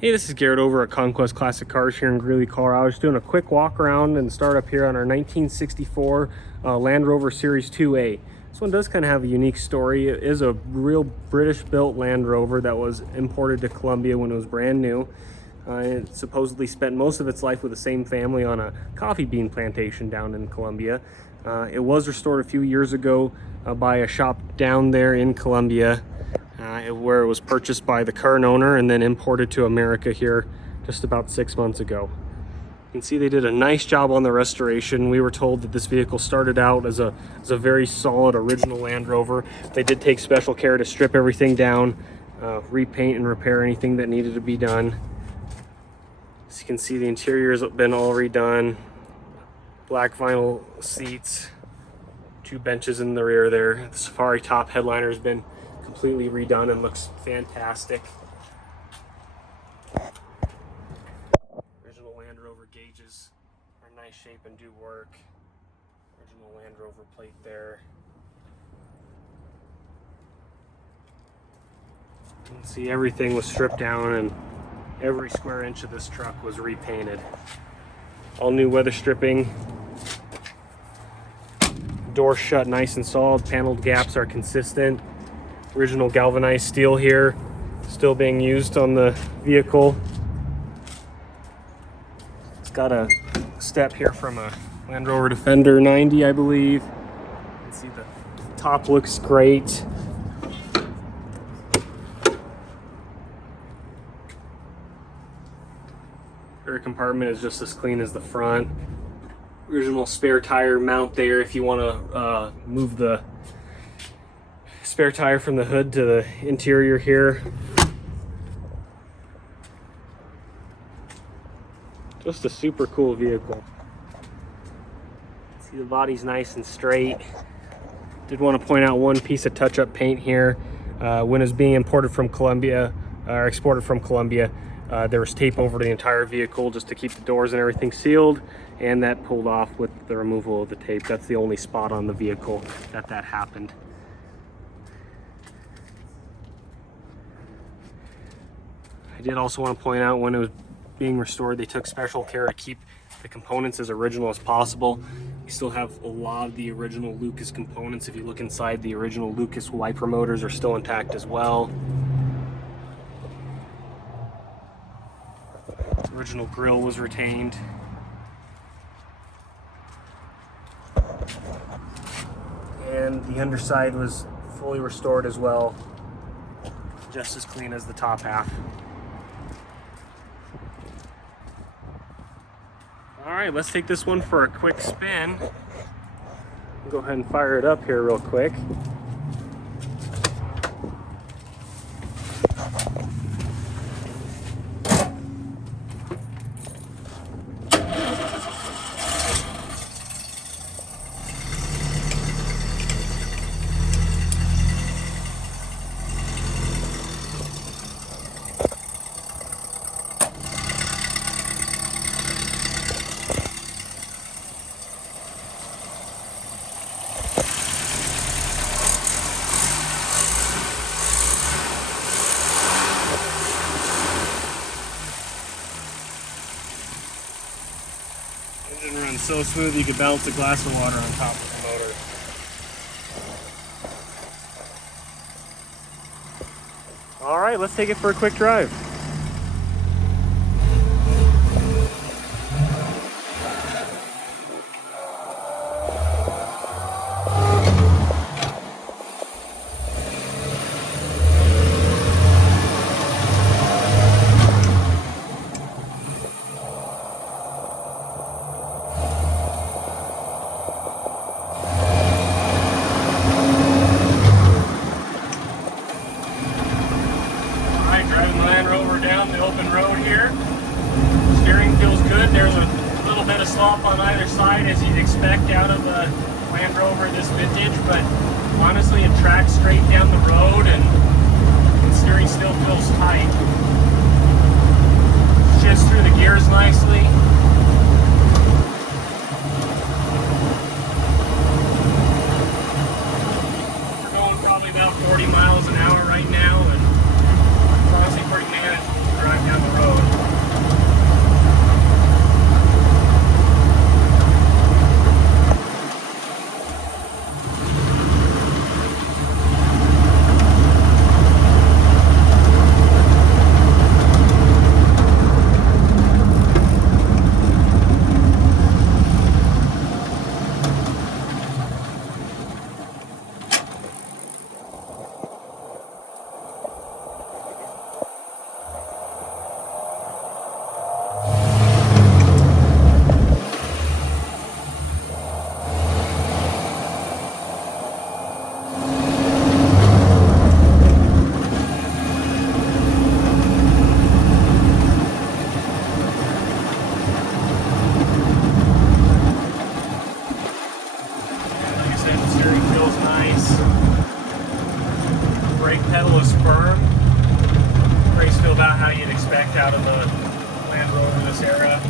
Hey, this is Garrett over at Conquest Classic Cars here in Greeley, Colorado. Just doing a quick walk around and start up here on our 1964 Land Rover Series 2A. This one does kind of have a unique story. It is a real British-built Land Rover that was imported to Colombia when it was brand new. It supposedly spent most of its life with the same family on a coffee bean plantation down in Colombia. It was restored a few years ago by a shop down there in Colombia, where it was purchased by the current owner and then imported to America here just about 6 months ago. You can see they did a nice job on the restoration. We were told that this vehicle started out as a very solid original Land Rover. They did take special care to strip everything down, repaint and repair anything that needed to be done. As you can see, the interior has been all redone. Black vinyl seats, 2 benches in the rear there. The Safari top headliner has been completely redone and looks fantastic. Original Land Rover gauges are in nice shape and do work. Original Land Rover plate there. You can see everything was stripped down and every square inch of this truck was repainted. All new weather stripping. Doors shut nice and solid. Paneled gaps are consistent. Original galvanized steel here, still being used on the vehicle. It's got a step here from a Land Rover Defender 90, I believe. You can see the top looks great. Rear compartment is just as clean as the front. Original spare tire mount there if you want to move the spare tire from the hood to the interior here. Just a super cool vehicle. See, the body's nice and straight. Did want to point out one piece of touch-up paint here. When it was being imported from Colombia, or exported from Colombia, there was tape over the entire vehicle just to keep the doors and everything sealed, and that pulled off with the removal of the tape. That's the only spot on the vehicle that happened. I did also want to point out, when it was being restored, they took special care to keep the components as original as possible. We still have a lot of the original Lucas components. If you look inside, the original Lucas wiper motors are still intact as well. The original grille was retained. And the underside was fully restored as well, just as clean as the top half. All right, let's take this one for a quick spin. Go ahead and fire it up here real quick. Engine runs so smooth you could balance a glass of water on top of the motor. All right, let's take it for a quick drive. Driving the Land Rover down the open road here. Steering feels good. There's a little bit of slop on either side, as you'd expect out of a Land Rover this vintage, but honestly it tracks straight down the road and the steering still feels tight. Shifts through the gears nicely. We're going probably about 40 miles an hour right now, and honestly pretty manageable to drive down the road. out in the Land Rover this era.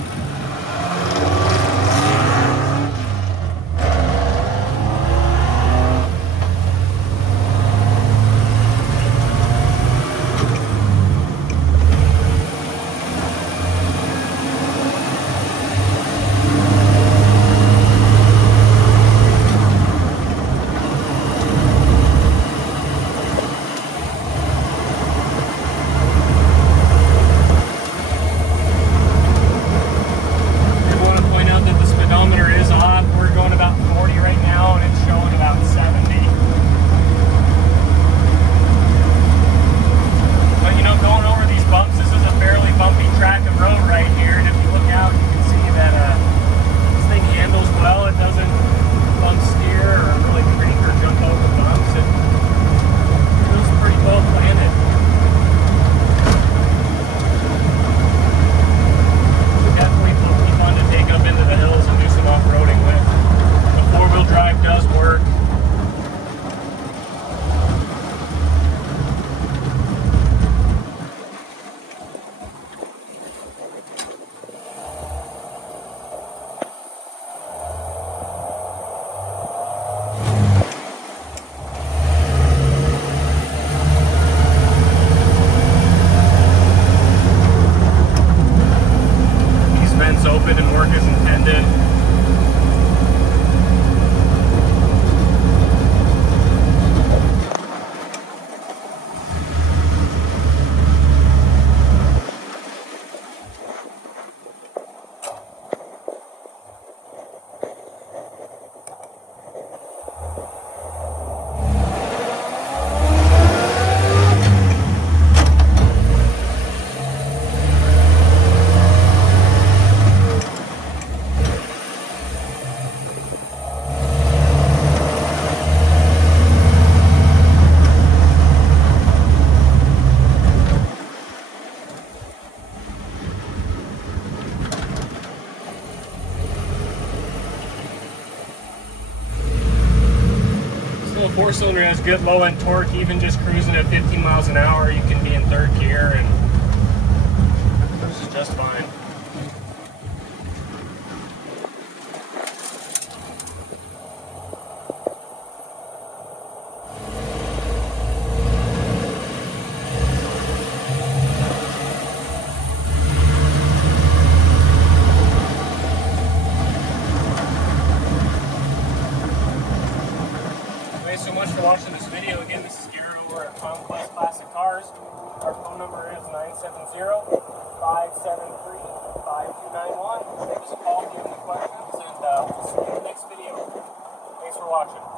Open and work as intended. Four-cylinder has good low-end torque. Even just cruising at 15 miles an hour, you can be in third gear and cruises just fine. Thanks so much for watching this video. Again, this is Garrett over at Conquest Classic Cars. Our phone number is 970-573-5291. Give us a call if you have any questions, and we'll see you in the next video. Thanks for watching.